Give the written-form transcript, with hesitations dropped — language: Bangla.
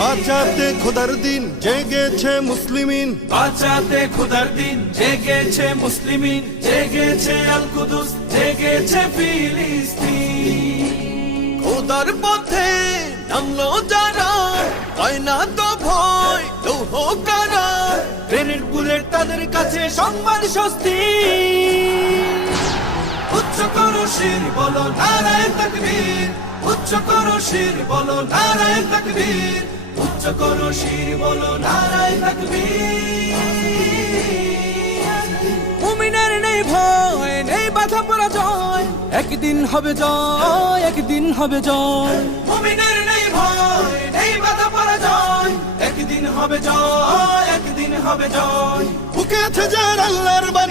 বাঁচাতে খোদার দিন জেগেছে মুসলিমিন, বাঁচাতে খোদার দিন জেগেছে মুসলিমিন, জেগেছে আল কুদুস, জেগেছে ফিলিস্তিন। খোদার পথে নামলো যারা, হয় না তো ভয় লৌহ কারা, ট্রেনের বুলেট তাদের কাছে সম্মান স্বস্তি। উচ্চ করো শির বলো নারায়ে তাকবীর, উচ্চ করো শির বলো নারায়ে তাকবীর, উচ্চ করো শির বলো নারায়ে তাকবীর। মুমিনের নেই ভয়, নেই বাধা পরাজয়, একদিন হবে জয়, একদিন হবে জয়। মুমিনের নেই ভয়, নেই বাধা পরাজয়, একদিন হবে জয়, একদিন হবে জয়। বুকে আছে যার আল্লাহর বাণী।